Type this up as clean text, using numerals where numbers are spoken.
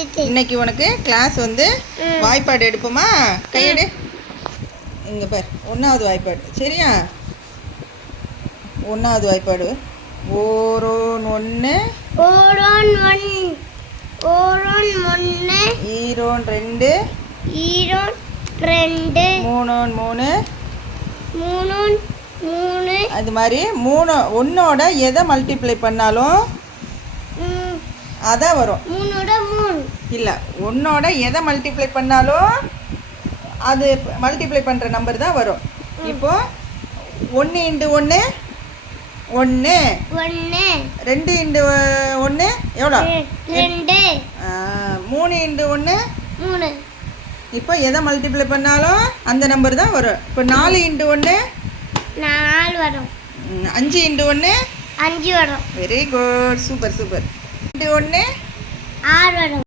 இன்னைக்கு உனக்கு கிளாஸ் வந்து வாய்ப்பாடு எடுப்போமா? கையெடு. இங்கே பார், 1வது வாய்ப்பாடு. சரியா? 1வது வாய்ப்பாடு. ஓரோன் 1, ஓரோன் 1, ஈரோன் 2, ஈரோன் 2, மூணோன் 3, மூணோன் 3. அது மாதிரி 1ஓட எதை மல்டிப்ளை பண்ணாலும் அதான் வரும். 3ஓட 3 இல்லை, 1ஓட எதை மல்டிப்ளை பண்ணாலும் அது மல்டிப்ளை பண்ணுற நம்பர் தான் வரும். இப்போ 1 × 1 1, 2 × 1 எவ்வளோ? 2, 3 × 1 3. இப்போ எதை மல்டிப்ளை பண்ணாலும் அந்த நம்பர் தான் வரும். இப்போ 4 × 1 4 வரும். 5 × 1 5 வரும். Very good, super super. 1 6 வரும்.